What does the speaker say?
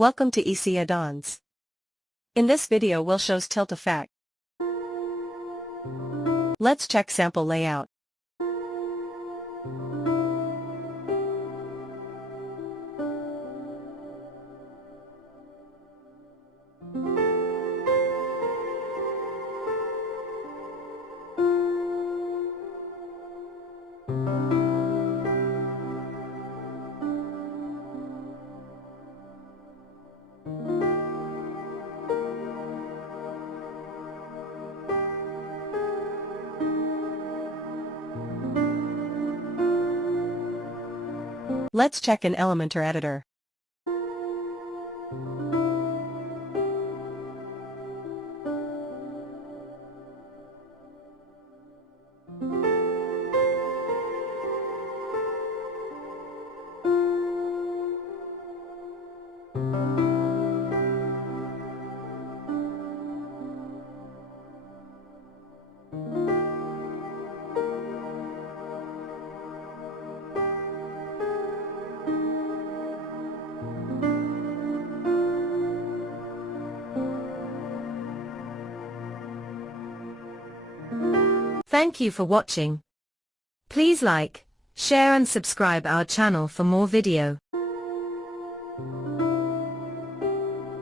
Welcome to EC Add-ons. In this video we'll shows tilt effect. Let's check sample layout. Let's check in Elementor editor. Thank you for watching. Please like, share and subscribe our channel for more video.